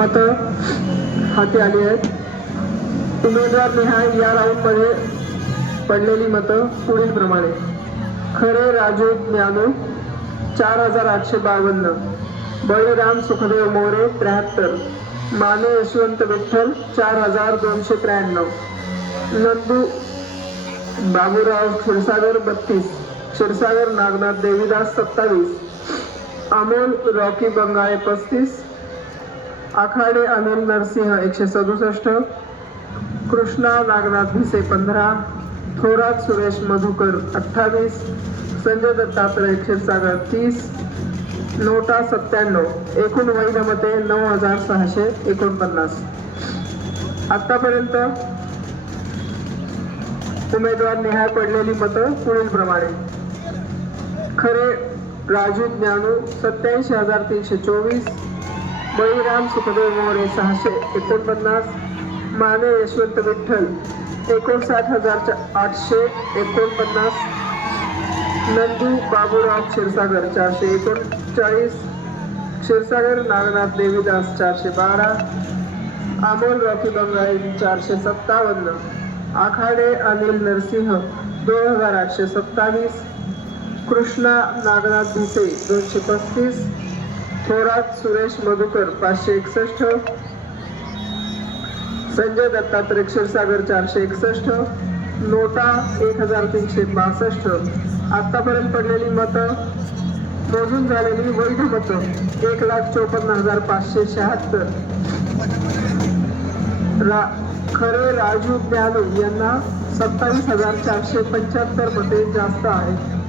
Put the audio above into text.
मतं हाती आली आहेत. उमेदवार निहाय या राऊंडमध्ये पडलेली मतं पुढील प्रमाणे खरे राजू ज्ञानू चार हजार आठशे बावन्न. बळीराम सुखदेव मोरे त्र्याहत्तर. माने यशवंत विठ्ठल चार हजार दोनशे त्र्याण्णव. नंदू बाबूराव क्षीरसागर बत्तीस. क्षीरसागर नागनाथ देवीदास सत्तावीस. अमोल रॉकी बंगाळे पस्तीस. आखाडे अनिल नरसिंह एकशे सदुसष्ट कृष्णा नागनाथ भिसे पंधरा थोरात सुरेश मधुकर अठ्ठावीस संजय दत्तात्रय क्षीरसागर तीस नोटा सत्त्याण्णव एकूण वैधमते नऊ हजार सहाशे एकोणपन्नास. आत्तापर्यंत उमेदवार निहाय पडलेली मतं पुढील प्रमाणे खरे राजू ज्ञानू सत्याऐंशी हजार तीनशे चोवीस बळीराम सुखदेव मोरे सहाशे एकोणपन्नास माने यशवंत विठ्ठल एकोणसाठ हजार आठशे एकोणपन्नास नंदू बाबूराव क्षीरसागर चारशे एकोणचाळीस क्षीरसागर नागनाथ देवीदास चारशे बारा अमोल रॉकी बंगाळे चारशे सत्तावन्न आखाडे अनिल नरसिंह दोन हजार आठशे सत्तावीस कृष्णा नागनाथ भिसे दोनशे पस्तीस थोरात सुरेश मधुकर पाचशे एकसष्ट. संजय दत्तात्रय क्षीरसागर चारशे एकसष्ट. नोटा एक हजार तीनशे बासष्ट. आतापर्यंत पडलेली मतं मोजून झालेली वैध मतं एक लाख चोपन्न हजार पाचशे शहात्तर. रा खरे राजू ज्ञानू यांना सत्तावीस हजार चारशे पंच्याहत्तर मते जास्त आहेत.